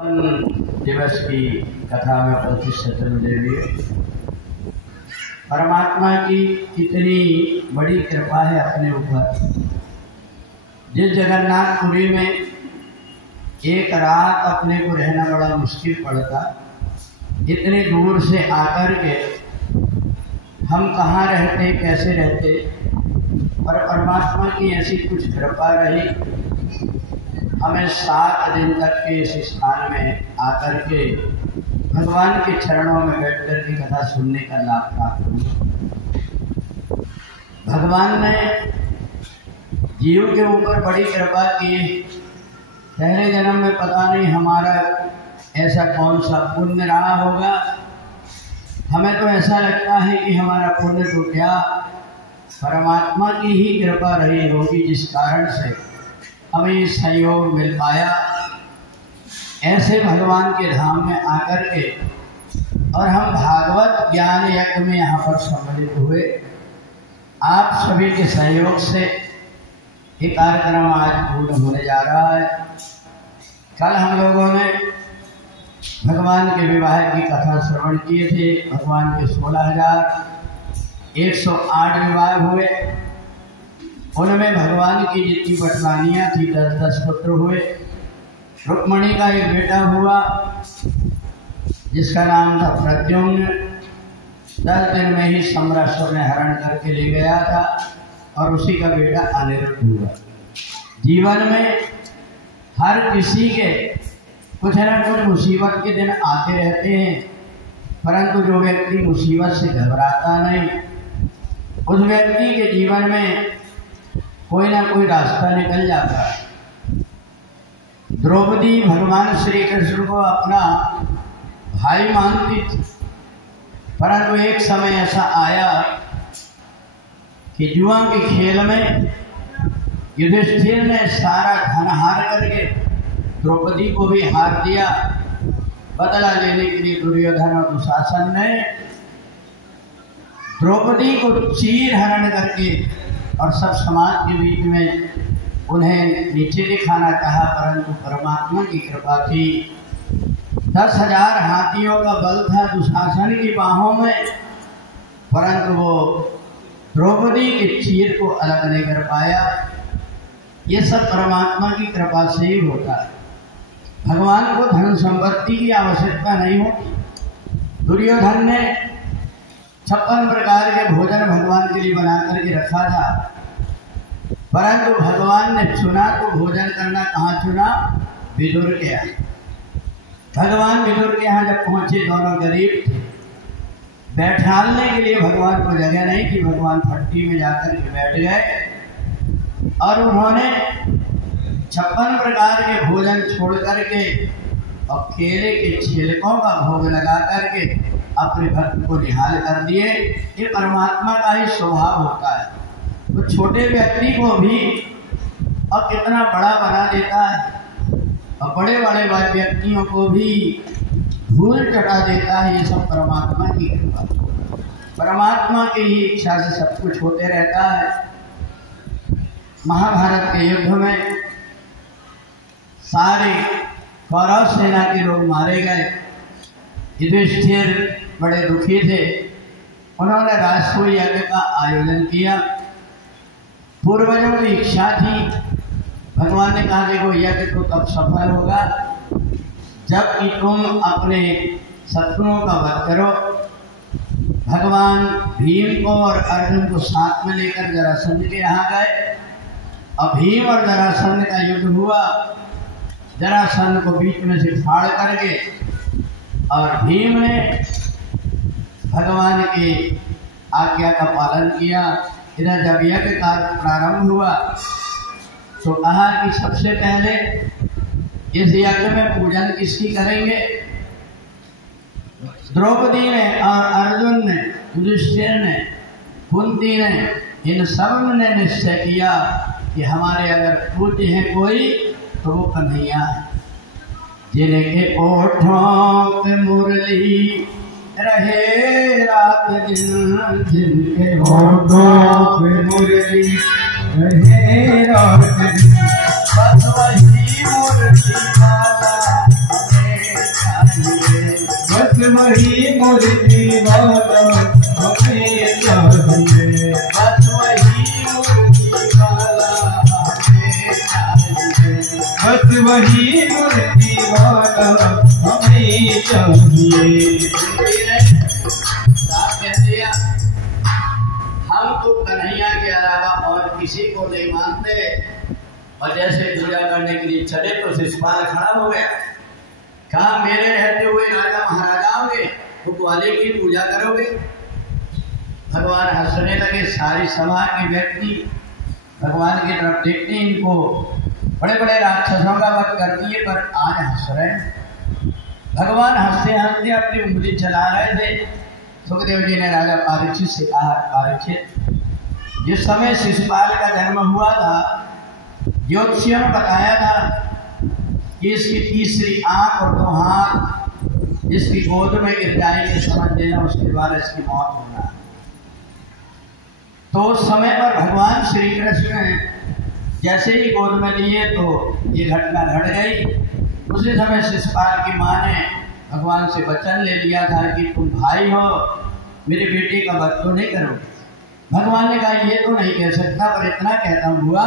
दिवस की कथा में प्रतिष्ठित देवी परमात्मा की कितनी बड़ी कृपा है अपने ऊपर। जिस जगन्नाथपुरी में एक रात अपने को रहना बड़ा मुश्किल पड़ता, इतनी दूर से आकर के हम कहाँ रहते कैसे रहते, और परमात्मा की ऐसी कुछ कृपा रही, हमें 7 दिन तक के इस स्थान में आकर के भगवान के चरणों में बैठकर की कथा सुनने का लाभ प्राप्त हुआ। भगवान ने जीव के ऊपर बड़ी कृपा की। पहले जन्म में पता नहीं हमारा ऐसा कौन सा पुण्य रहा होगा। हमें तो ऐसा लगता है कि हमारा पुण्य तो क्या परमात्मा की ही कृपा रही होगी, जिस कारण से हमें सहयोग मिल पाया। ऐसे भगवान के धाम में आकर के और हम भागवत ज्ञान यज्ञ में यहाँ पर सम्मिलित हुए। आप सभी के सहयोग से ये कार्यक्रम आज पूर्ण होने जा रहा है। कल हम लोगों ने भगवान के विवाह की कथा श्रवण किए थे। भगवान के 16,108 विवाह हुए। उनमें भगवान की जितनी बटलानियाँ थी 10-10 पुत्र हुए। रुक्मणी का एक बेटा हुआ जिसका नाम था प्रद्युम्न। 10 दिन में ही सम्रासुर ने हरण करके ले गया था और उसी का बेटा अनिरुद्ध हुआ। जीवन में हर किसी के कुछ न कुछ मुसीबत के दिन आते रहते हैं, परंतु जो व्यक्ति मुसीबत से घबराता नहीं, उस व्यक्ति के जीवन में कोई ना कोई रास्ता निकल जाता है। द्रौपदी भगवान श्री कृष्ण को अपना भाई मानती थी, परंतु एक समय ऐसा आया कि जुआ के खेल में युधिष्ठिर ने सारा धन हार करके द्रौपदी को भी हार दिया। बदला लेने के लिए दुर्योधन और दुशासन ने द्रौपदी को चीर हरण करके और सब समाज के बीच में उन्हें नीचे दिखाना चाहा, परंतु परमात्मा की कृपा थी। 10,000 हाथियों का बल था दुशासन की बाहों में, परंतु वो द्रौपदी के चीर को अलग नहीं कर पाया। ये सब परमात्मा की कृपा से ही होता है। भगवान को धन संपत्ति की आवश्यकता नहीं होती। दुर्योधन ने 56 प्रकार के भोजन भगवान के लिए बना करके रखा था, परंतु भगवान ने चुना तो भोजन करना कहाँ चुना? विदुर के यहाँ। भगवान विदुर के यहाँ जब पहुँचे, दोनों गरीब थे, बैठालने के लिए भगवान को जगह नहीं कि भगवान फट्टी में जाकर के बैठ गए और उन्होंने 56 प्रकार के भोजन छोड़ करके और केले के छिलकों का भोग लगा करके अपने भक्त को निहाल कर दिए। ये परमात्मा का ही स्वभाव होता है। वो छोटे व्यक्ति को भी और कितना बड़ा बना देता है और बड़े बड़े व्यक्तियों को भी धूल चटा देता है। ये सब परमात्मा की कृपा। परमात्मा की ही इच्छा से सब कुछ होते रहता है। महाभारत के युद्ध में सारे कौरव सेना के लोग मारे गए। युधिष्ठिर बड़े दुखी थे। उन्होंने राष्ट्रीय यज्ञ का आयोजन किया। पूर्वजों की इच्छा थी। भगवान ने कहा देखो यज्ञ तो तब सफल होगा जबकि तुम अपने शत्रुओं का वध करो। भगवान भीम को और अर्जुन को साथ में लेकर जरासंध के यहाँ गए और भीम और जरासंध का युद्ध हुआ। जरासंध को बीच में से फाड़ करके और भीम ने भगवान की आज्ञा का पालन किया। इधर जब यज्ञ का प्रारंभ हुआ तो कहा कि सबसे पहले इस यज्ञ में पूजन किसकी करेंगे? द्रौपदी ने और अर्जुन ने, युधिष्ठिर ने, कुंती ने, इन सब ने निश्चय किया कि हमारे अगर पूज्य है कोई तो वो कन्हैया है, जिनके ओठों पे मुरली रहे रात दिन, जिनके होठों पे मुरली रहे रात दिन, बस वही मुरली वाला हमें वही मूर्ति वाला हमें चाहिए, बस वही मूर्ति वाला हमें चाहिए, बस वही मूर्ति वाला हमें चाहिए। साहब कह दिया हम तो कन्हैया के अलावा और किसी को नहीं मानते। और जैसे पूजा करने के लिए चले तो शिशुपाल खड़ा हो गया, कहा मेरे रहते हुए राजा महाराजा आओगे तो ग्वाले की पूजा करोगे। भगवान हंसने लगे। सारी सभा के व्यक्ति भगवान की तरफ देखते, इनको बड़े बड़े राक्षसों का वध कर दिए पर आज हंस रहे हैं। भगवान हंसते हंसते अपनी उंगली चला रहे थे। सुखदेव जी ने राजा परीक्षित से कहा, परीक्षित जिस समय शिशुपाल का जन्म हुआ था ज्योतिषियों ने बताया था कि इसकी तीसरी आंख और 2 हाथ इसकी गोद में गिर जाएंगे, समझ लेना उसके बाद इसकी मौत होना। तो उस समय पर भगवान श्री कृष्ण जैसे ही गोद में लिए तो ये घटना घट गई। उसी समय शिशुपाल की माँ ने भगवान से वचन ले लिया था कि तुम भाई हो, मेरे बेटे का वध तो नहीं करोगे। भगवान ने कहा ये तो नहीं कह सकता, पर इतना कहता हुआ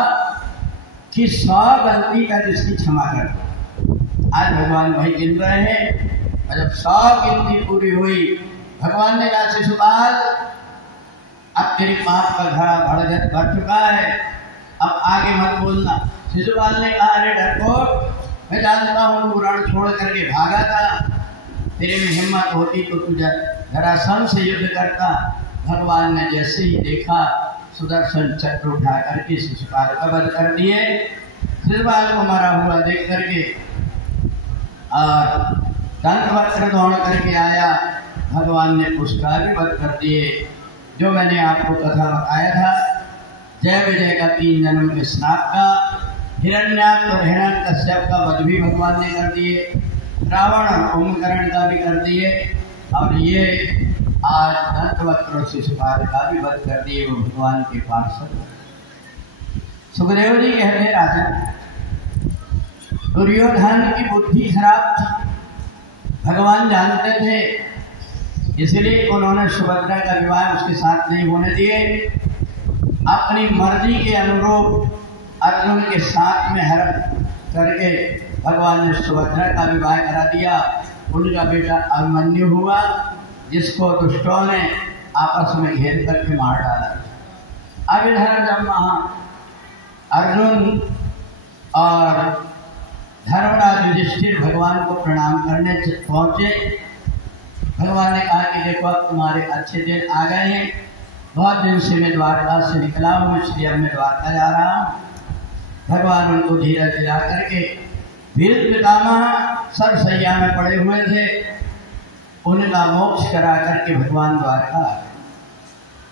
कि 100 गलती का जिसकी क्षमा कर। आज भगवान वही गिन रहे हैं और जब 100 गिनती पूरी हुई भगवान ने कहा शिशुपाल अब तेरी पाप का घड़ा भर चुका है, अब आगे मत बोलना। शिशुपाल ने कहा अरे डरपोक, मैं जानता हूँ तू रण छोड़ करके भागा था, तेरे में हिम्मत होती तो तू जरासंध से युद्ध करता। भगवान ने जैसे ही देखा सुदर्शन चक्र उठा करके शिशुपाल का वध कर दिए। शिशुपाल को मरा हुआ देख करके और दंतवक्र दौड़ करके आया। भगवान ने उसका भी वध कर दिए। जो मैंने आपको कथा बताया था जय विजय का 3 जन्म के श्राप का, हिरण्याक्ष और हिरण्यकश्यप का वध भी भगवान ने कर दिए, रावण और कुंभकर्ण का भी कर दिए, और ये आज दंतवक्र और शिशुपाल का भी वध कर दिए। वो भगवान के पार्षद। सुखदेव जी कहते राजा दुर्योधन की बुद्धि खराब थी, भगवान जानते थे, इसलिए उन्होंने सुभद्रा का विवाह उसके साथ नहीं होने दिए। अपनी मर्जी के अनुरूप अर्जुन के साथ में हरण करके भगवान ने सुभद्रा का विवाह करा दिया। उनका बेटा अभिमन्यु हुआ, जिसको दुष्टों ने आपस में घेर करके मार डाला। अब इधर जब अर्जुन और धर्मराज युधिष्ठिर भगवान को प्रणाम करने पहुंचे, भगवान ने कहा कि देखो अब तुम्हारे अच्छे दिन आ गए हैं, बहुत दिन से मैं द्वारका से निकला हूँ, इसलिए अब मैं द्वारका जा रहा हूँ। भगवान उनको धीरज दिला करके भील पितामह सब सैया में पड़े हुए थे, उनका मोक्ष करा करके भगवान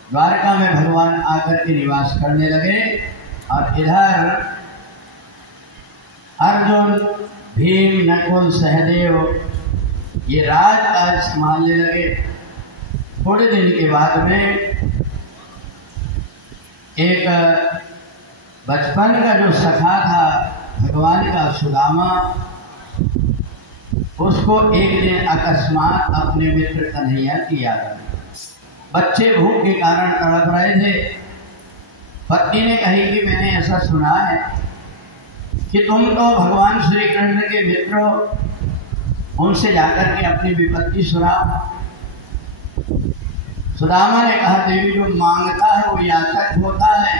द्वारका में भगवान आकर के निवास करने लगे। और इधर अर्जुन, भीम, नकुल, सहदेव ये राजकाज संभालने लगे। थोड़े दिन के बाद में एक बचपन का जो सखा था भगवान का सुदामा, उसको एक दिन अकस्मात अपने मित्र कन्हैया की याद आई। बच्चे भूख के कारण तड़प रहे थे। पत्नी ने कही कि मैंने ऐसा सुना है कि तुम तो भगवान श्री कृष्ण के मित्र हो, उनसे जाकर के अपनी विपत्ति सुनाओ। सुदामा ने कहा देवी जो मांगता है वो याचक होता है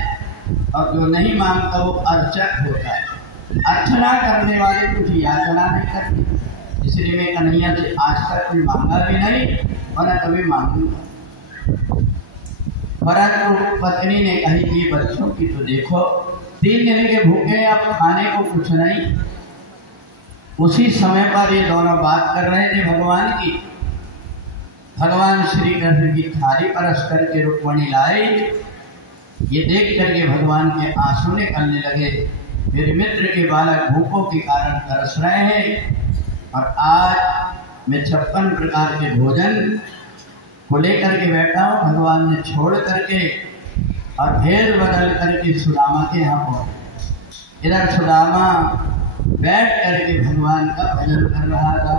और जो नहीं मांगता वो अर्चक होता है। अर्चना करने वाले कुछ याचना नहीं करते, इसलिए मैं कन्हैया से आज तक कोई मांगा भी नहीं और न कभी मांगूंगा। परंतु पत्नी ने कही कि बच्चों की तो देखो 3 दिन के भूखे, अब खाने को कुछ नहीं। उसी समय पर ये दोनों बात कर रहे थे भगवान की। भगवान श्री कृष्ण की थाली परस करके रुक्मणी लाई। ये देख करके भगवान के आंसू निकलने लगे। मेरे मित्र के बालक भूखों के कारण तरस रहे हैं और आज मैं 56 प्रकार के भोजन को लेकर के बैठा हूँ। भगवान ने छोड़ करके और भेद बदल करके सुदामा के यहाँ पहुँचे। इधर सुदामा बैठ करके भगवान का भजन कर रहा था।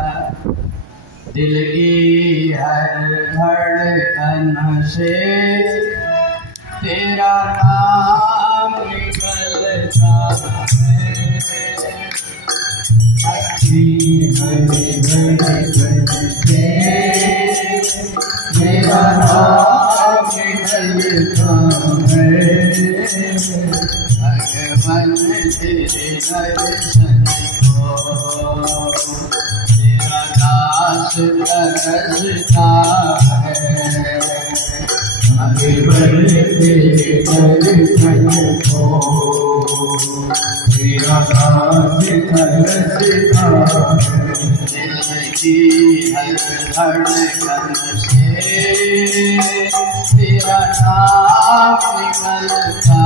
दिल की हर धड़कन से तेरा नाम निकलता है। तेरा नाम निकलता है। भगवान तेरे दर्शन को तेरा दास तरसता है। आगे बढ़े तेरे दर्शन को तेरा दास तरसता है। दिल की हर धड़कन से तेरा नाम निकलता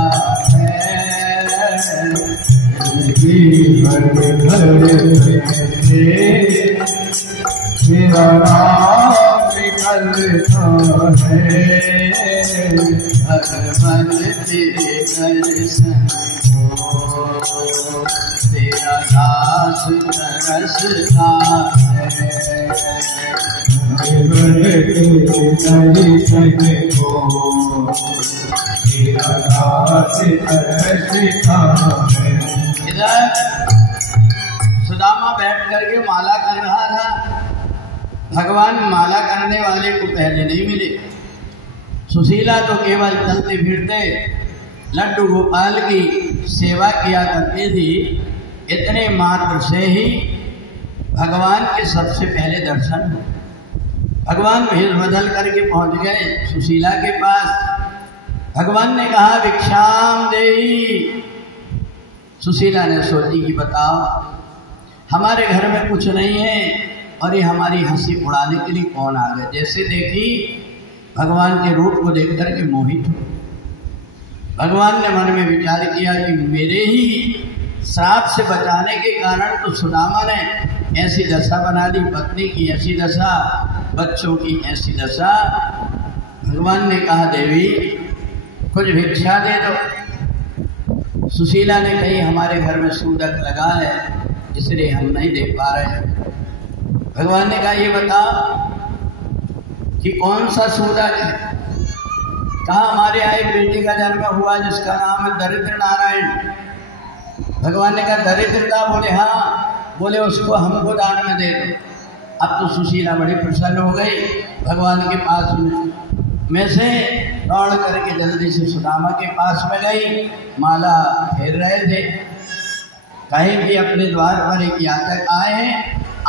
है। दिल की हर धड़कन से तेरा नाम निकलता है। भगवान तेरे दर्शन को तेरा दास तरसता है। भगवान तेरे दर्शन को तेरा दास तरसता है। इधर सुदामा बैठ करके माला कर रहा था। भगवान माला करने वाले को पहले नहीं मिले। सुशीला तो केवल चलते फिरते लड्डू गोपाल की सेवा किया करती थी। इतने मात्र से ही भगवान के सबसे पहले दर्शन हुए। भगवान भेष बदल करके पहुंच गए सुशीला के पास। भगवान ने कहा भिक्षाम देहि। सुशीला ने सोची कि बताओ हमारे घर में कुछ नहीं है और ये हमारी हंसी उड़ाने के लिए कौन आ गए। जैसे देखी भगवान के रूप को देख करके मोहित हो। भगवान ने मन में विचार किया कि मेरे ही श्राप से बचाने के कारण तो सुदामा ने ऐसी दशा बना दी, पत्नी की ऐसी दशा, बच्चों की ऐसी दशा। भगवान ने कहा देवी कुछ भिक्षा दे दो। सुशीला ने कही हमारे घर में सूदक लगा है इसलिए हम नहीं दे पा रहे। भगवान ने कहा ये बताओ कि कौन सा सूदक है। कहा हमारे यहाँ एक बेटे का जन्म हुआ जिसका नाम है दरिद्र नारायण। भगवान ने कहा दरिद्रता? बोले हाँ। बोले उसको हमको दान में दे दो। अब तो सुशीला बड़ी प्रसन्न हो गई। भगवान के पास में से दौड़ करके जल्दी से सुदामा के पास में गई। माला फेर रहे थे। कहीं भी अपने द्वार पर एक याचक आए हैं।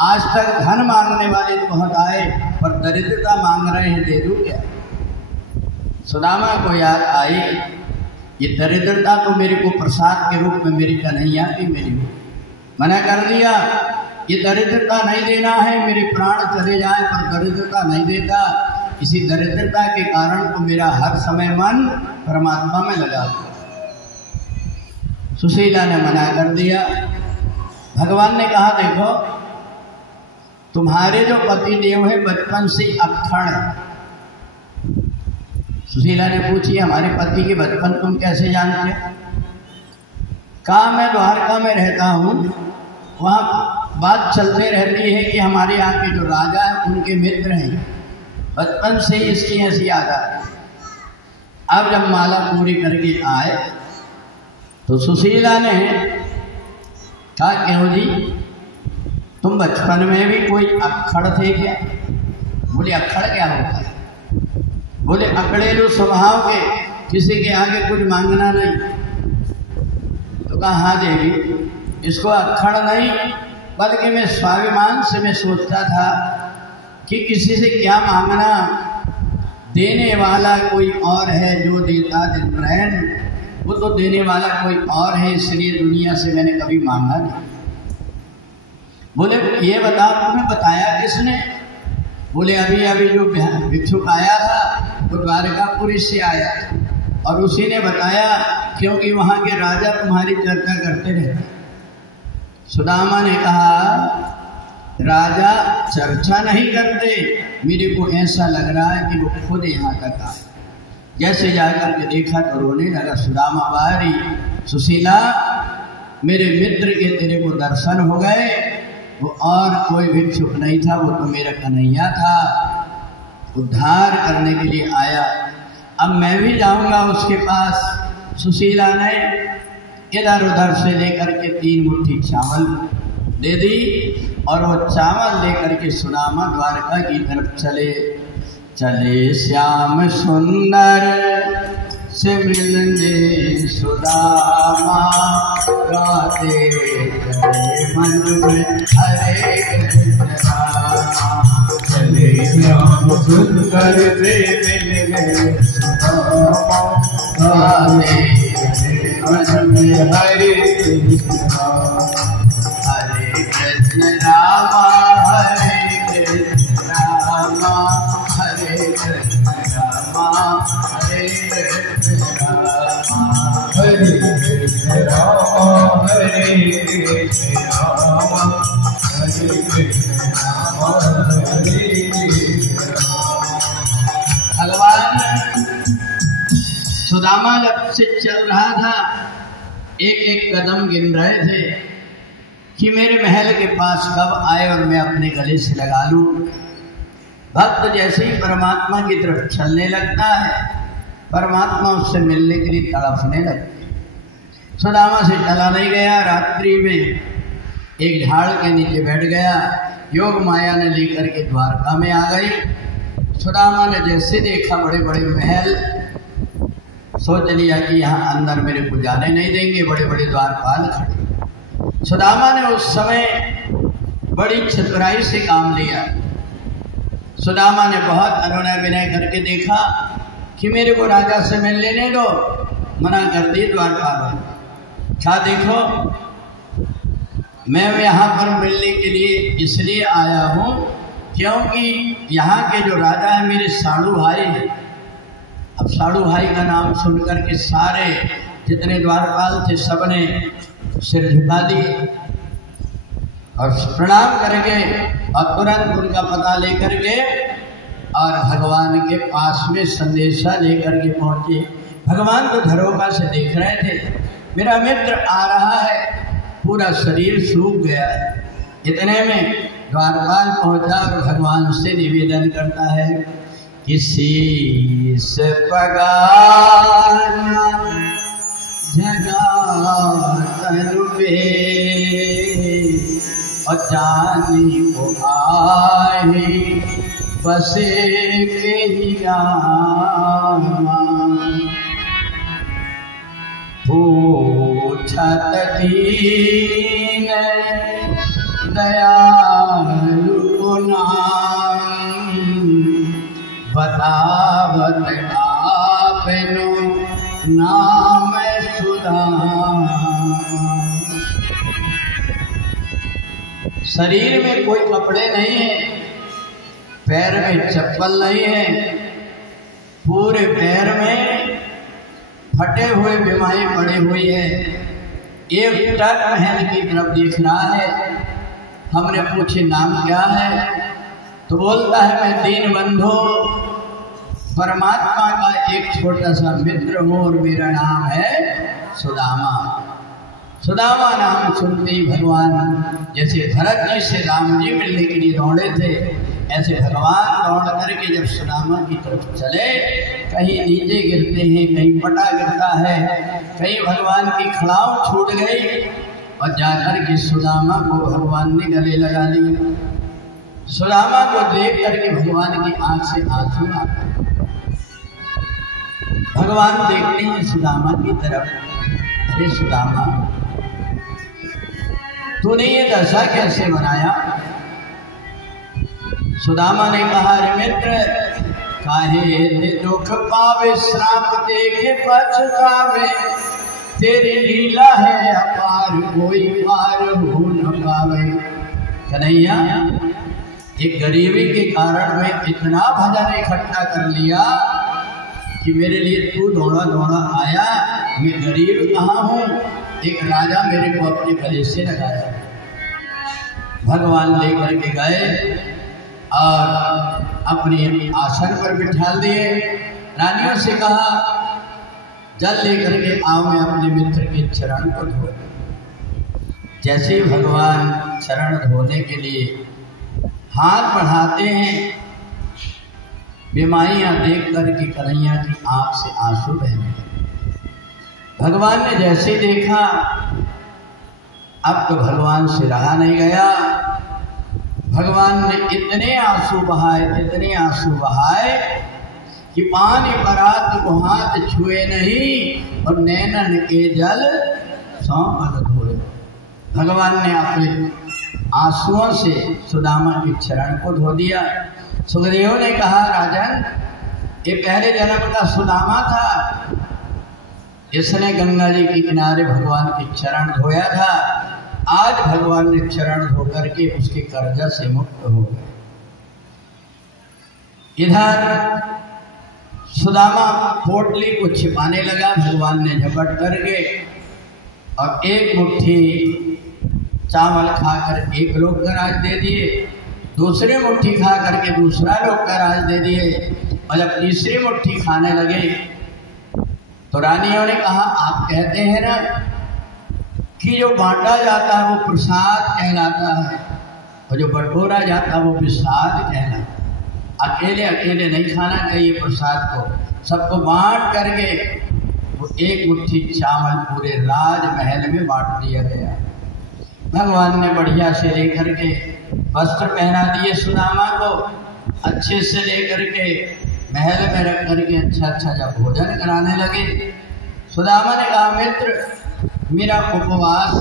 आज तक धन मांगने वाले बहुत आए पर दरिद्रता मांग रहे हैं, दे दूं क्या? सुदामा को याद आई ये दरिद्रता तो मेरे को प्रसाद के रूप में मेरी कन्हैया की मिली। मना कर दिया ये दरिद्रता नहीं देना है, मेरे प्राण चले जाए पर दरिद्रता नहीं देता। इसी दरिद्रता के कारण तो मेरा हर समय मन परमात्मा में लगा। सुशीला ने मना कर दिया। भगवान ने कहा देखो तुम्हारे जो पति देव है बचपन से अक्खड़ है। सुशीला ने पूछी हमारे पति के बचपन तुम कैसे जानते? कहा मैं द्वारका में रहता हूँ, वहाँ बात चलते रहती है कि हमारे यहाँ के जो राजा हैं उनके मित्र हैं। बचपन से ही इसकी ऐसी आदत है। अब जब माला पूरी करके आए तो सुशीला ने कहा क्यों जी तुम बचपन में भी कोई अक्खड़ थे क्या? बोले अक्खड़ क्या होता है? बोले अकड़ेलू स्वभाव के, किसी के आगे कुछ मांगना नहीं। तो कहा हाँ देवी इसको अक्खड़ नहीं बल्कि मैं स्वाभिमान से मैं सोचता था कि किसी से क्या मांगना, देने वाला कोई और है जो देता दिन रहन, वो तो देने वाला कोई और है इसलिए दुनिया से मैंने कभी मांगा नहीं। बोले ये बताओ तुम्हें बताया किसने? बोले अभी अभी जो भिक्षुक आया था वो द्वारकापुरी से आया और उसी ने बताया क्योंकि वहाँ के राजा तुम्हारी चर्चा करते रहते। सुदामा ने कहा राजा चर्चा नहीं करते, मेरे को ऐसा लग रहा है कि वो खुद यहाँ तक आए। जैसे जाकर के देखा तो रोने लगा। सुदामा बाहरी सुशीला मेरे मित्र के तेरे को दर्शन हो गए, वो और कोई भिक्षुक नहीं था, वो तो मेरा कन्हैया था, उद्धार करने के लिए आया। अब मैं भी जाऊंगा उसके पास। सुशीला ने इधर उधर से लेकर के 3 मुट्ठी चावल दे दी और वो चावल लेकर के सुदामा द्वारका की तरफ चले। चले श्याम सुंदर से मिलने सुदामा, गाते चले मन में हरे कृष्ण रामा। चले श्याम सुंदर से मिलने सुदामा, गाते चले मन में हरे कृष्ण रामा। हरे कृष्ण रामा हरे कृष्ण रामा, हरे कृष्ण रामा हरे कृष्ण रामा। हरे कृष्ण रामा हरे कृष्ण रामा, हरे कृष्ण रामा हरे कृष्ण रामा। भगवान सुदामा जब से चल रहा था, एक एक कदम गिन रहे थे कि मेरे महल के पास कब आए और मैं अपने गले से लगा लूं। भक्त जैसे ही परमात्मा की तरफ चलने लगता है, परमात्मा उससे मिलने के लिए तड़पने लगते। सुदामा से चला नहीं गया। रात्रि में एक झाड़ के नीचे बैठ गया। योग माया ने लेकर के द्वारका में आ गई। सुदामा ने जैसे देखा बड़े बड़े महल, सोच लिया कि यहाँ अंदर मेरे को जाने नहीं देंगे, बड़े बड़े द्वारपाल खड़े। सुदामा ने उस समय बड़ी चतुराई से काम लिया। सुदामा ने बहुत अनुनय विनय करके देखा कि मेरे को राजा से मिल लेने दो, मना कर दी द्वारपाल। क्या देखो, मैं यहाँ पर मिलने के लिए इसलिए आया हूँ क्योंकि यहाँ के जो राजा है मेरे साड़ू भाई हैं। अब साड़ू भाई का नाम सुनकर के सारे जितने द्वारपाल थे सबने सिर झुका दिए और प्रणाम करके और तुरंत उनका पता लेकर के और भगवान के पास में संदेशा लेकर के पहुँचे। भगवान तो धरोहर से देख रहे थे, मेरा मित्र आ रहा है, पूरा शरीर सूख गया है। इतने में द्वारपाल पहुँचा और भगवान से निवेदन करता है कि शीश पगाना जगा तनु पे और जानी को आए बसे के पूछत दीन दयालु नाम, बतावत आपनो नाम सुदामा। शरीर में कोई कपड़े नहीं है, पैर में चप्पल नहीं है, पूरे पैर में फटे हुए बीमारी पड़ी हुई है। एक टक महल की तरफ देख रहा है। हमने पूछे नाम क्या है, तो बोलता है मैं दीन बंधु परमात्मा का एक छोटा सा मित्र हूँ और मेरा नाम है सुदामा। सुदामा नाम सुनते ही भगवान जैसे भरत जी से राम जी मिलने के लिए दौड़े थे, ऐसे भगवान दौड़ करके जब सुदामा की तरफ चले, कहीं नीचे गिरते हैं, कहीं पटा गिरता है, कहीं भगवान की खड़ाव छूट गई और जाकर के सुदामा को भगवान ने गले लगा लिया। सुदामा को देख करके भगवान की आंख से आंसू आ गए। भगवान देखते हैं सुदामा की तरफ, अरे सुदामा तूने ये दशा कैसे बनाया? सुदामा ने कहा, अरे मित्र काहे दुख पावे, श्राप देखे पछतावे, तेरी लीला है अपार, कोई पार हो न पावे। कन्हैया एक गरीबी के कारण मैं इतना भजन इकट्ठा कर लिया कि मेरे लिए तू दौड़ा दौड़ा आया। मैं गरीब कहाँ हूँ, एक राजा मेरे को अपने गले से लगाया। भगवान लेकर के गए और अपने आसन पर बिठा दिए। रानियों से कहा जल लेकर के आओ, मैं अपने मित्र के चरण को धो। जैसे ही भगवान चरण धोने के लिए हाथ बढ़ाते हैं, बीमारियां देख कर के कन्हैया की आंख से आंसू बहने लगे। भगवान ने जैसे देखा अब तो भगवान से रहा नहीं गया। भगवान ने इतने आंसू बहाए कि पानी परात को हाथ छुए नहीं और नैनन के जल सौंपल धोए। भगवान ने अपने आंसुओं से सुदामा के चरण को धो दिया। सुखदेव ने कहा, राजन, ये पहले जन्म का सुदामा था, इसने गंगा जी के किनारे भगवान के चरण धोया था। आज भगवान ने चरण धो करके उसके कर्जा से मुक्त हो गए। इधर सुदामा पोटली को छिपाने लगा। भगवान ने झपट करके और एक मुट्ठी चावल खाकर एक लोग का राज दे दिए, दूसरी मुट्ठी खा करके दूसरा लोग का राज दे दिए, और जब तीसरी मुट्ठी खाने लगे तो रानियों ने कहा, आप कहते हैं ना कि जो बांटा जाता है वो प्रसाद कहलाता है और जो बटोरा जाता है वो विषाद कहलाता है। अकेले अकेले नहीं खाना चाहिए प्रसाद को, सबको बांट करके वो एक मुट्ठी चावल पूरे राजमहल में बांट दिया गया। भगवान ने बढ़िया से लेकर के वस्त्र पहना दिए सुदामा को, अच्छे से लेकर के महल में रख करके अच्छा जब भोजन कराने लगे। सुदामा ने कहा, मित्र, मेरा उपवास।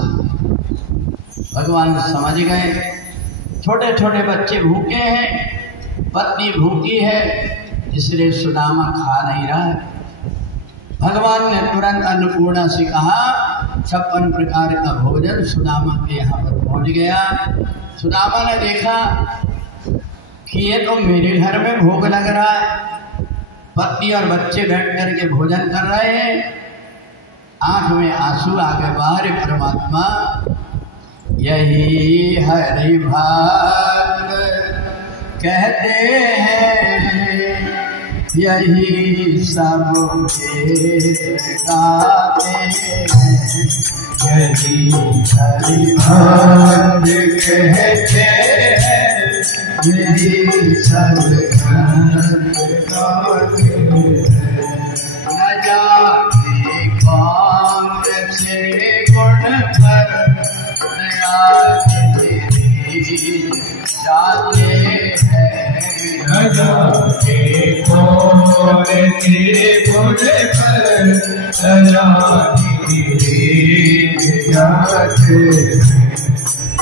भगवान समझ गए, छोटे छोटे बच्चे भूखे हैं, पत्नी भूखी है, इसलिए सुदामा खा नहीं रहा है। भगवान ने तुरंत अन्नपूर्णा से कहा, 56 प्रकार का भोजन सुदामा के यहाँ पर पहुँच गया। सुदामा ने देखा कि ये तो मेरे घर में भोग लग रहा है, पत्नी और बच्चे बैठ कर के भोजन कर रहे हैं। आंख में आंसू आ गए। बाहर परमात्मा, यही हरि भक्त कहते हैं, यही सब गाते हैं, यही हरि भक्त कहते हैं, यही सब गाते हैं। न जाने कौन से गुण पर जाते हैं, न जाने कौन तेरे गुण पर जाते हैं,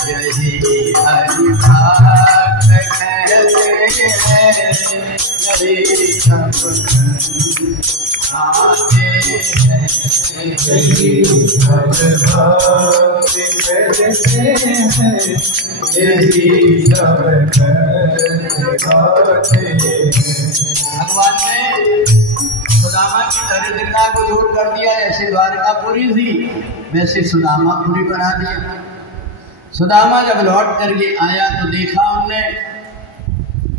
यही हरि भक्त कहते हैं, यही सब गाते हैं, यही हरि भक्त कहते हैं, यही सब गाते हैं। भगवान ने सुदामा की दरिद्रता को दूर कर दिया। जैसे द्वारकापुरी थी वैसे सुदामापुरी बना दिया। सुदामा जब लौट करके आया तो देखा हमने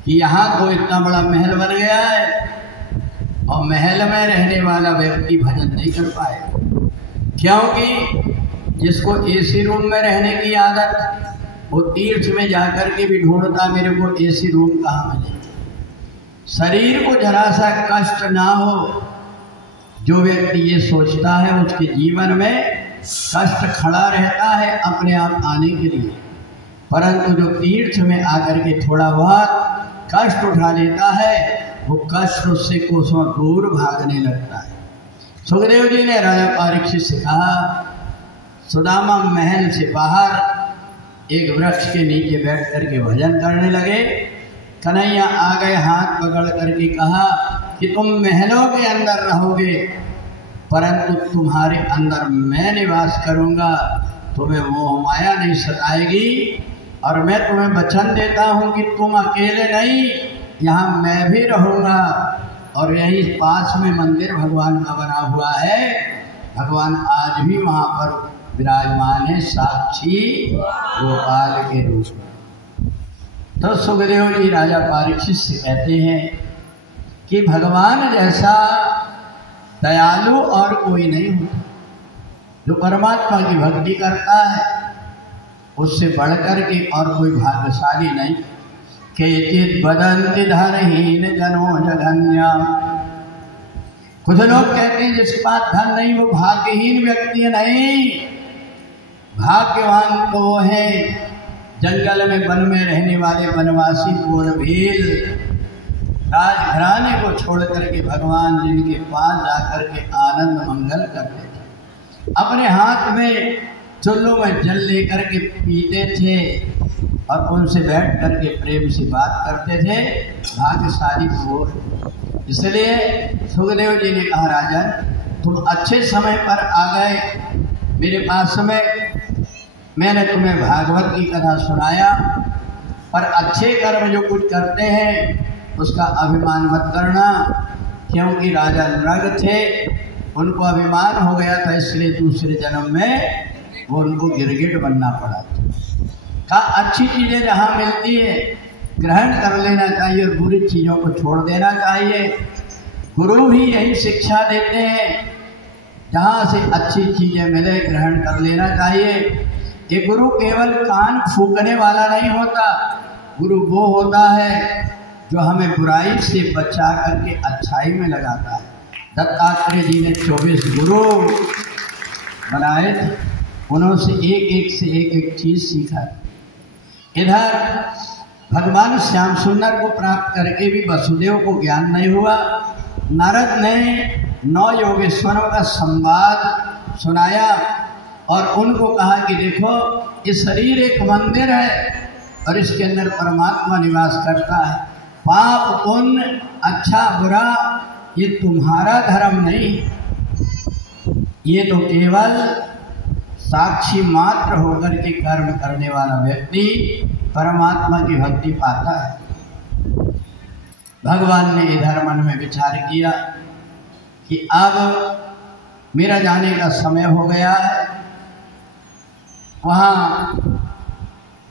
कि यहाँ तो इतना बड़ा महल बन गया है और महल में रहने वाला व्यक्ति भजन नहीं कर पाए, क्योंकि जिसको एसी रूम में रहने की आदत, वो तीर्थ में जाकर के भी ढूंढता मेरे को एसी रूम कहाँ मिले। शरीर को जरा सा कष्ट ना हो, जो व्यक्ति ये सोचता है उसके जीवन में कष्ट खड़ा रहता है अपने आप आने के लिए, परंतु जो तीर्थ में आकर के थोड़ा बहुत कष्ट उठा लेता है वो कष्ट उससे कोसों दूर भागने लगता है। सुखदेव जी ने राजा परीक्षित से कहा, सुदामा महल से बाहर एक वृक्ष के नीचे बैठ करके भजन करने लगे। कन्हैया आ गए, हाथ पकड़ करके कहा कि तुम महलों के अंदर रहोगे परंतु तुम्हारे अंदर मैं निवास करूंगा, तुम्हें मोह माया नहीं सताएगी और मैं तुम्हें वचन देता हूं कि तुम अकेले नहीं, यहाँ मैं भी रहूंगा। और यही पास में मंदिर भगवान का बना हुआ है, भगवान आज भी वहाँ पर विराजमान है, साक्षी गोपाल के रूप में। तो सुखदेव जी राजा परीक्षित से कहते हैं कि भगवान जैसा दयालु और कोई नहीं होता। जो परमात्मा की भक्ति करता है उससे बढ़कर के और कोई भाग्यशाली नहीं। केचित बदंति धनहीन जनो जघन्या, कुछ लोग कहते हैं जिसके पास धन नहीं वो भाग्यहीन व्यक्ति है। नहीं, भाग्यवान तो वो है जंगल में वन में रहने वाले वनवासी पूर्ण भील, राजघराने को छोड़ करके भगवान जिनके पास जाकर के आनंद मंगल करते थे, अपने हाथ में चुल्लू में जल लेकर के पीते थे और उनसे बैठ करके प्रेम से बात करते थे, भाग्यशाली वो। इसलिए सुखदेव जी ने कहा, राजन तुम अच्छे समय पर आ गए मेरे पास में, मैंने तुम्हें भागवत की कथा सुनाया, पर अच्छे कर्म जो कुछ करते हैं उसका अभिमान मत करना, क्योंकि राजा नृग थे, उनको अभिमान हो गया था, इसलिए दूसरे जन्म में वो उनको गिरगिट बनना पड़ा था। कहा अच्छी चीज़ें जहाँ मिलती है ग्रहण कर लेना चाहिए और बुरी चीज़ों को छोड़ देना चाहिए। गुरु ही यही शिक्षा देते हैं, जहाँ से अच्छी चीज़ें मिले ग्रहण कर लेना चाहिए। ये गुरु केवल कान फूकने वाला नहीं होता, गुरु वो होता है जो हमें बुराई से बचा करके अच्छाई में लगाता है। दत्तात्रेय जी ने 24 गुरु बनाए थे, उन्होंने एक से एक चीज़ सीखा। इधर भगवान श्याम सुंदर को प्राप्त करके भी वसुदेव को ज्ञान नहीं हुआ। नारद ने 9 योगेश्वरों का संवाद सुनाया और उनको कहा कि देखो ये शरीर एक मंदिर है और इसके अंदर परमात्मा निवास करता है। पाप पुण्य अच्छा बुरा ये तुम्हारा धर्म नहीं, ये तो केवल साक्षी मात्र होकर के कर्म करने वाला व्यक्ति परमात्मा की भक्ति पाता है। भगवान ने इधर मन में विचार किया कि अब मेरा जाने का समय हो गया है। वहाँ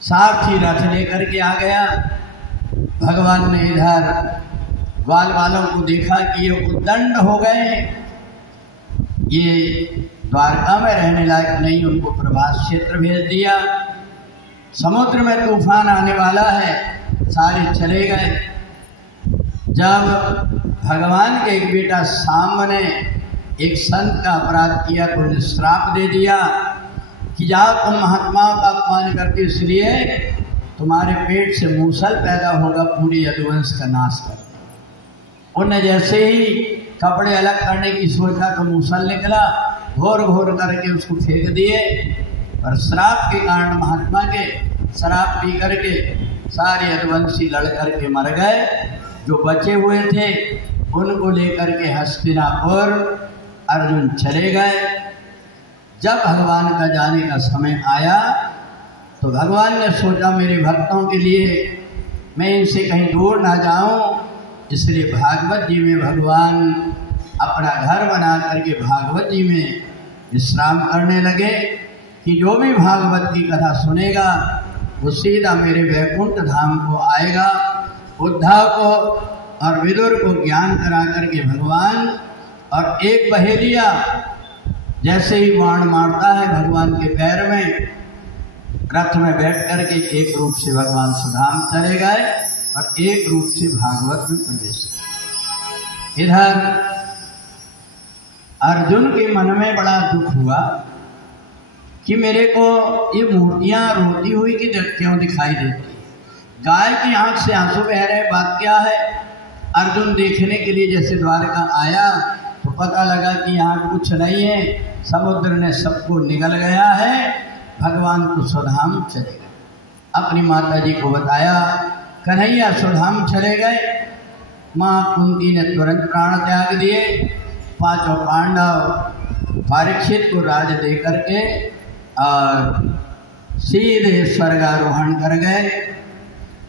सारथी रथ लेकर के आ गया। भगवान ने इधर ग्वाल वालों को देखा कि ये उद्दंड हो गए, ये द्वारका में रहने लायक नहीं, उनको प्रभास क्षेत्र भेज दिया। समुद्र में तूफान आने वाला है, सारे चले गए। जब भगवान के एक बेटा सांब ने एक संत का अपराध किया तो उन्हें श्राप दे दिया कि जाओ तुम महात्माओं का अपमान करके, इसलिए तुम्हारे पेट से मूसल पैदा होगा, पूरी यदुवंश का नाश कर। उन्हें जैसे ही कपड़े अलग करने की सोचा तो मूसल निकला, घोर घोर करके उसको फेंक दिए। और श्राप के कारण महात्मा के शराब पी करके सारे यदुवंशी लड़ करके मर गए। जो बचे हुए थे उनको लेकर के हस्तिनापुर अर्जुन चले गए। जब भगवान का जाने का समय आया तो भगवान ने सोचा मेरे भक्तों के लिए मैं इनसे कहीं दूर ना जाऊं, इसलिए भागवत जी में भगवान अपना घर बना करके भागवत जी में विश्राम करने लगे कि जो भी भागवत की कथा सुनेगा वो सीधा मेरे वैकुंठ धाम को आएगा। उद्धव को और विदुर को ज्ञान करा करके भगवान, और एक बहेलिया जैसे ही बाण मारता है भगवान के पैर में, रथ में बैठ करके एक रूप से भगवान सुधाम चले गए और एक रूप से भागवत में प्रवेश किया। इधर अर्जुन के मन में बड़ा दुख हुआ कि मेरे को ये मूर्तियां रोती हुई कि क्यों दिखाई देती, गाय की आंख से आंसू बह रहे, बात क्या है। अर्जुन देखने के लिए जैसे द्वारका आया तो पता लगा कि यहाँ कुछ नहीं है, समुद्र ने सबको निगल गया है, भगवान को सुधाम चले गए। अपनी माता जी को बताया, कन्हैया सुधाम चले गए। माँ कुंती ने तुरंत प्राण त्याग दिए। 5 पांडव परीक्षित को राज दे करके और सीधे स्वर्गारोहण कर गए।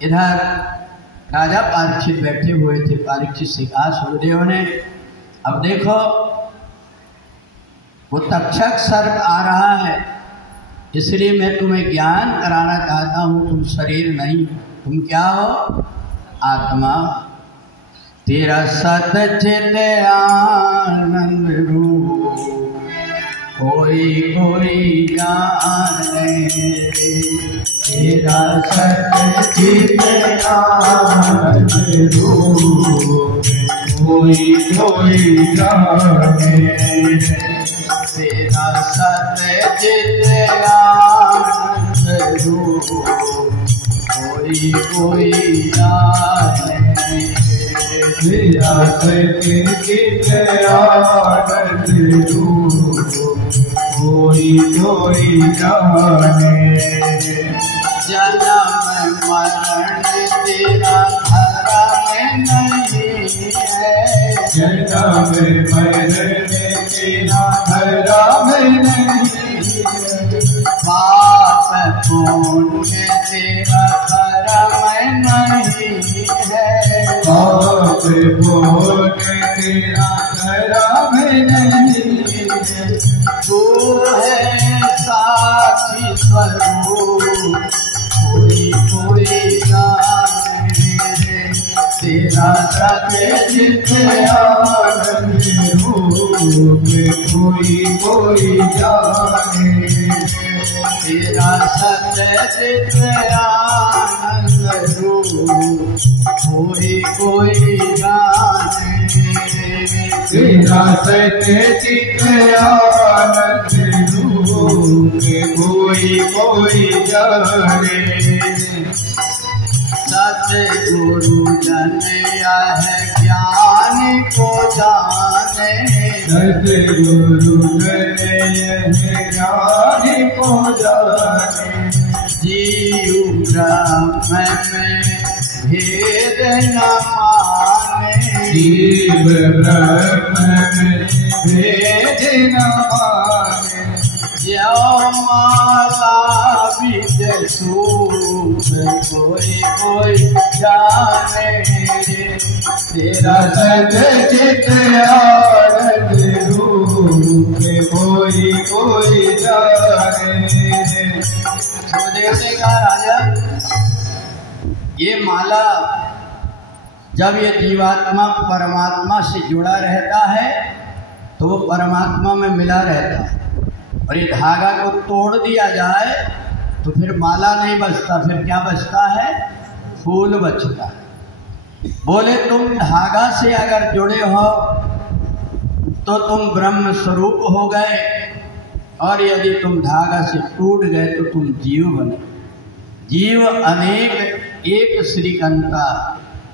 इधर राजा परीक्षित बैठे हुए थे। परीक्षित से कहा सुखदेव ने, अब देखो वो तक्षक सर्प आ रहा है, इसलिए मैं तुम्हें ज्ञान कराना चाहता हूँ। तुम शरीर नहीं, तुम क्या हो? आत्मा। तेरा सत चित आनंद रूप कोई कोई जाने तेरा सच्चित आनंद रूप, कोई कोई जाने तेरा सच्चित आनंद रूप, कोई कोई जाने तेरा सच्चित आनंद रूप, कोई कोई जाने। जन्म मरण तेरा धर्म नहीं है, जन्म मरण तेरा धर्म नहीं है, पाप पुण्य तेरा कर्म नहीं है, पाप पुण्य तेरा धर्म नहीं है, तू है साक्षी स्वरूप, कोई कोई जाने तेरा सच्चित आनंद रूप, कोई कोई जाने तेरा सच्चित आनंद रूप, कोई कोई जाने तेरा सच्चित आनंद रूप, कोई कोई जाने। सतगुरु जन यह ज्ञान को जाने, सतगुरु जन ज्ञान को जाने, जीव ब्रह्म में भेद न माने, जीव ब्रह्म में भेद न माने, ज्यों माला बीज सूप, कोई कोई जाने तेरा सच्चित आनंद रूप, कोई कोई जाने। सुखदेव ने कहा राजा, ये माला जब ये जीवात्मा परमात्मा से जुड़ा रहता है तो वो परमात्मा में मिला रहता है, और ये धागा को तोड़ दिया जाए तो फिर माला नहीं बचता, फिर क्या बचता है? फूल बचता है। बोले तुम धागा से अगर जुड़े हो तो तुम ब्रह्म स्वरूप हो गए, और यदि तुम धागा से टूट गए तो तुम जीव बने। जीव अनेक एक श्रीकंता,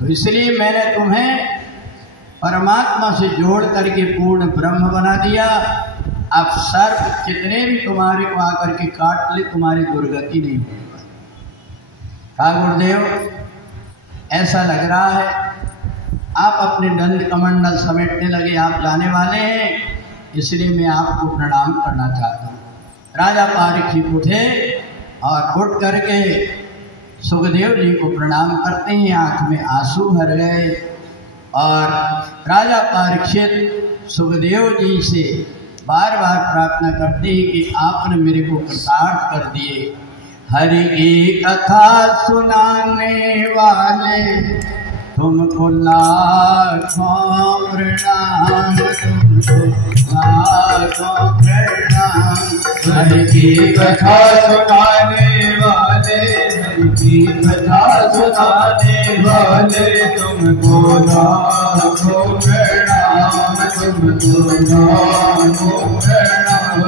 तो इसलिए मैंने तुम्हें परमात्मा से जोड़ करके पूर्ण ब्रह्म बना दिया। अब सर्प कितने भी तुम्हारे को आकर के काट ले, तुम्हारी दुर्गति नहीं होगी। कहा गुरुदेव ऐसा लग रहा है आप अपने दंड कमंडल समेटने लगे, आप जाने वाले हैं, इसलिए मैं आपको प्रणाम करना चाहता हूँ। राजा परीक्षित उठे और उठ करके सुखदेव जी को प्रणाम करते हैं, आंख में आंसू भर गए, और राजा परीक्षित सुखदेव जी से बार बार प्रार्थना करते हैं कि आपने मेरे को कृतार्थ कर दिए। हरि की कथा सुनाने वाले तुमको लाखों प्रणाम, तुमको लाखों प्रणाम। हरि की कथा सुनाने वाले, हरि की कथा सुनाने वाले तुमको लाखों प्रणाम, तुमको लाखों प्रणाम।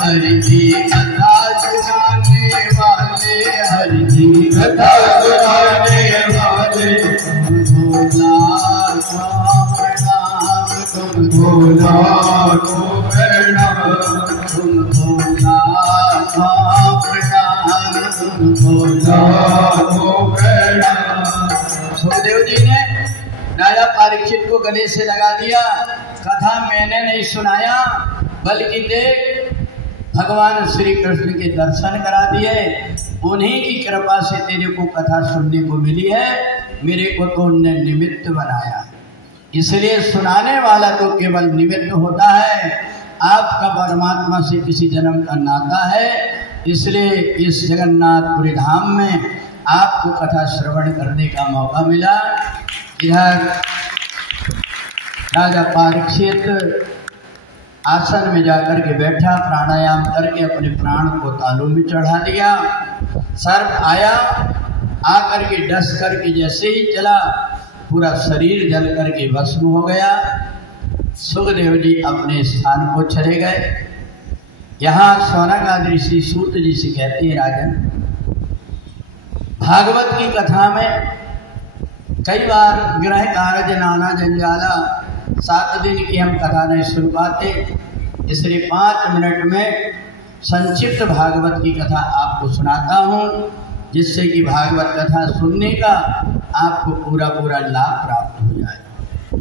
हरि की कथा सुनाने वाले, हरि की कथा सुनाने वाले तुमको लाखों प्रणाम, तुमको लाखों प्रणाम, तुमको लाखों प्रणाम, तुमको लाखों प्रणाम। सुखदेव जी ने राजा परीक्षित को गले से लगा दिया। कथा मैंने नहीं सुनाया, बल्कि देख भगवान श्री कृष्ण के दर्शन करा दिए, उन्हीं की कृपा से तेरे को कथा सुनने को मिली है। मेरे को तो उनने निमित्त बनाया, इसलिए सुनाने वाला तो केवल निमित्त होता है। आपका परमात्मा से किसी जन्म का नाता है, इसलिए इस जगन्नाथपुरी धाम में आपको कथा श्रवण करने का मौका मिला। इधर राजा परीक्षित आसन में जाकर के बैठा, प्राणायाम करके अपने प्राण को तालू में चढ़ा दिया। सर्प आया, आकर के डस करके जैसे ही चला पूरा शरीर जल करके भस्म हो गया। सुखदेव जी अपने स्थान को चले गए। यहाँ शौनक आदि ऋषि सूत जी से कहते हैं, राजन भागवत की कथा में कई बार गृह कार्य नाना जंजाला 7 दिन की हम कथा नहीं सुन पाते, इसलिए 5 मिनट में संक्षिप्त भागवत की कथा आपको सुनाता हूँ, जिससे कि भागवत कथा सुनने का आपको पूरा पूरा लाभ प्राप्त हो जाए।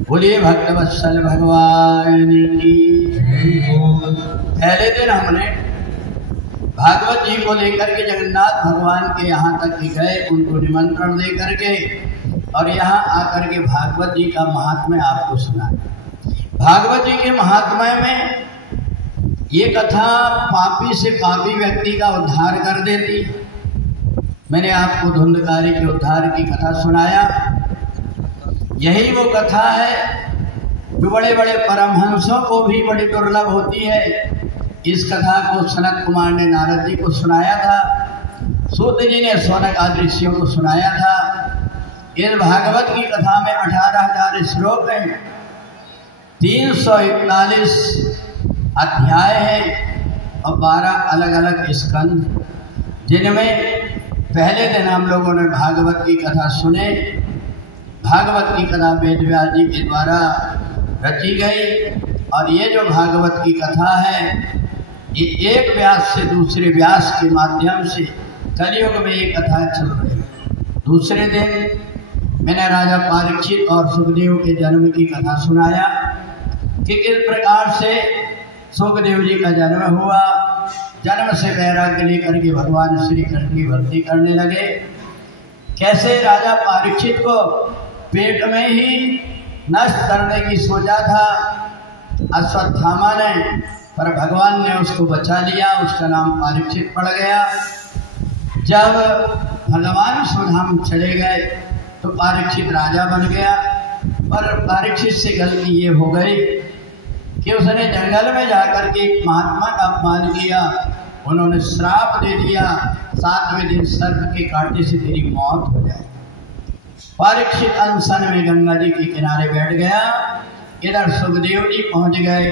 बोलिए भक्तवत्सल भगवान की। पहले दिन हमने भागवत जी को लेकर के जगन्नाथ भगवान के यहाँ तक गए, उनको निमंत्रण दे करके, और यहाँ आकर के भागवत जी का महात्म्य आपको सुनाया। भागवत जी के महात्म्य में ये कथा पापी से पापी व्यक्ति का उद्धार कर देती। मैंने आपको धुंधकारी के उद्धार की कथा सुनाया। यही वो कथा है जो बड़े बड़े परमहंसों को भी बड़ी दुर्लभ होती है। इस कथा को सनत कुमार ने नारद जी को सुनाया था, सूत जी ने शौनक आदि ऋषियों को सुनाया था। इस भागवत की कथा में 18,000 श्लोक हैं, 341 अध्याय हैं और 12 अलग अलग स्कंद, जिनमें पहले दिन हम लोगों ने भागवत की कथा सुने। भागवत की कथा वेद व्यास जी के द्वारा रची गई, और ये जो भागवत की कथा है ये एक व्यास से दूसरे व्यास के माध्यम से कलयुग में ये कथा चल रही है। दूसरे दिन मैंने राजा परीक्षित और सुखदेव के जन्म की कथा सुनाया कि किस प्रकार से सुखदेव जी का जन्म हुआ। जन्म से वैराग्य लेकर के भगवान श्री कृष्ण की भक्ति करने लगे। कैसे राजा परीक्षित को पेट में ही नष्ट करने की सोचा था अश्वत्थामा ने, पर भगवान ने उसको बचा लिया, उसका नाम परीक्षित पड़ गया। जब भगवान स्वधाम चले गए तो परीक्षित राजा बन गया, पर परीक्षित से गलती ये हो गई कि उसने जंगल में जाकर के एक महात्मा का अपमान किया। उन्होंने श्राप दे दिया, 7वें दिन सर्प के कांटे से तेरी मौत हो जाए। परीक्षित अनशन में गंगा जी के किनारे बैठ गया। इधर सुखदेव जी पहुंच गए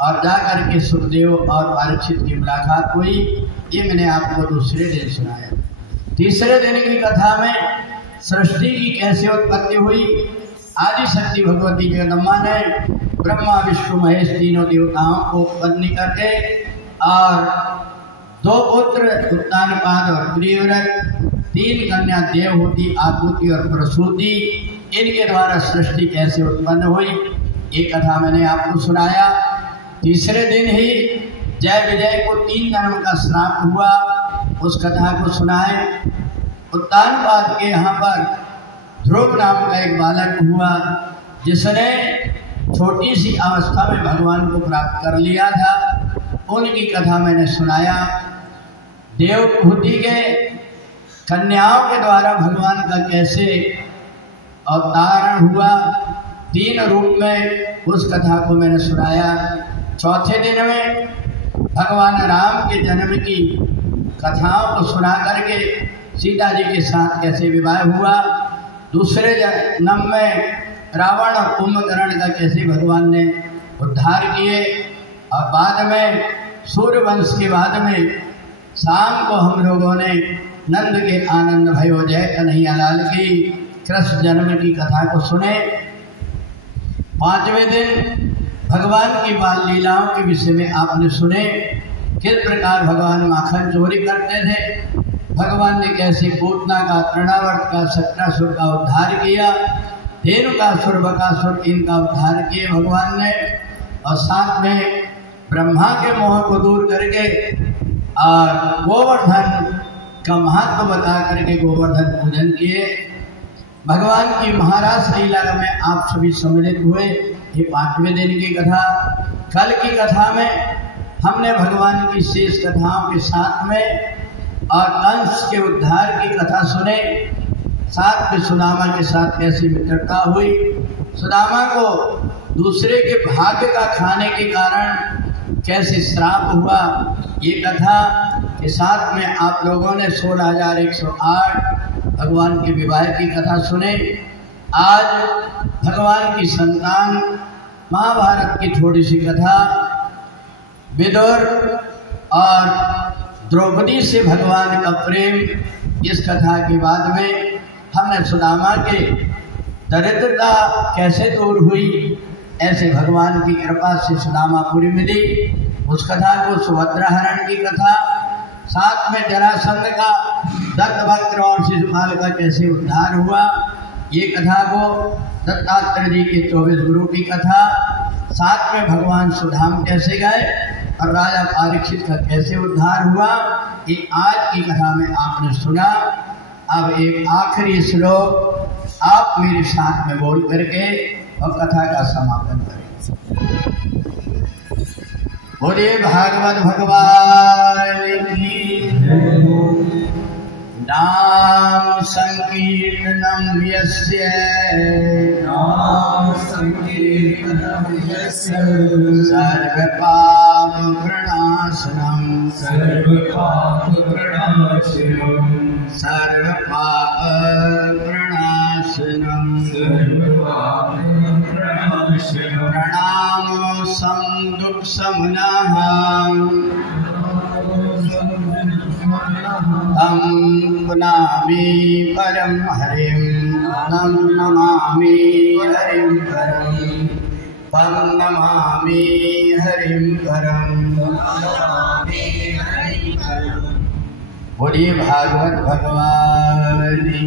और जाकर के सुखदेव और परीक्षित की मुलाकात हुई। ये मैंने आपको दूसरे दिन सुनाया। तीसरे दिन की कथा में सृष्टि की कैसे उत्पत्ति हुई। आदि शक्ति भगवती जगदम्बा ने ब्रह्मा विष्णु महेश तीनों देवताओं को उत्पन्न करके और 2 पुत्र उत्तानपाद और प्रियव्रत, 3 कन्या देवहूति, आकुति और प्रसूति, इनके द्वारा सृष्टि कैसे उत्पन्न हुई ये कथा मैंने आपको सुनाया। तीसरे दिन ही जय विजय को 3 जन्म का श्राप हुआ, उस कथा को सुनाए। उत्तानपाद के यहाँ पर ध्रुव नाम का एक बालक हुआ, जिसने छोटी सी अवस्था में भगवान को प्राप्त कर लिया था, उनकी कथा मैंने सुनाया। देवहूति के कन्याओं के द्वारा भगवान का कैसे अवतारण हुआ 3 रूप में, उस कथा को मैंने सुनाया। चौथे दिन में भगवान राम के जन्म की कथाओं को सुना करके सीता जी के साथ कैसे विवाह हुआ। दूसरे जन्म में रावण और कुंभकर्ण का कैसे भगवान ने उद्धार किए, और बाद में सूर्यवंश के बाद में शाम को हम लोगों ने नंद के आनंद भयो जय कन्हैया लाल की कृष्ण जन्म की कथा को सुने। 5वें दिन भगवान की बाल लीलाओं के विषय में आपने सुने, किस प्रकार भगवान माखन चोरी करते थे, भगवान ने कैसे पूतना का, तृणावर्त का, सत्रासुर का उद्धार किया, धेनुकासुर, बकासुर, इनका उद्धार किए भगवान ने, और साथ में ब्रह्मा के मोह को दूर करके और गोवर्धन का महत्व बता करके गोवर्धन पूजन किए। भगवान की महाराज लीला में आप सभी सम्मिलित हुए। ये 5वें दिन की कथा। कल की कथा में हमने भगवान की शेष कथाओं के साथ में और कंस के उद्धार की कथा सुने। साथ में सुदामा के साथ कैसी मित्रता हुई। सुदामा को दूसरे के भाग्य का खाने के कारण कैसे श्राप हुआ, ये कथा के साथ में आप लोगों ने 16,108 भगवान के विवाह की कथा सुने। आज भगवान की संतान महाभारत की थोड़ी सी कथा, विदुर और द्रौपदी से भगवान का प्रेम, इस कथा के बाद में हमने सुदामा के दरिद्रता कैसे दूर हुई, ऐसे भगवान की कृपा से सुदामापुरी मिली, उस कथा को सुभद्रा हरण की कथा, साथ में जरासंध का दत्तवक्त्र और शिशुपाल का कैसे उद्धार हुआ, ये कथा को दत्तात्रेय जी के 24 गुरु की कथा, साथ में भगवान सुधाम कैसे गए और राजा परीक्षित का कैसे उद्धार हुआ, ये आज की कथा में आपने सुना। अब एक आखिरी श्लोक आप मेरे साथ में बोल करके और कथा का समापन करें। बोलिए भागवत भगवान की। नाम संकीर्तनम यस्य सर्व पाप प्रणाशनम सर्व पाप प्रणाशनम प्रणामो संदुख समनाः तं नमामि परम हरिं तं नमामि हरिं परं तं नमामि हरिं परं। बोलिए भागवत भगवान की।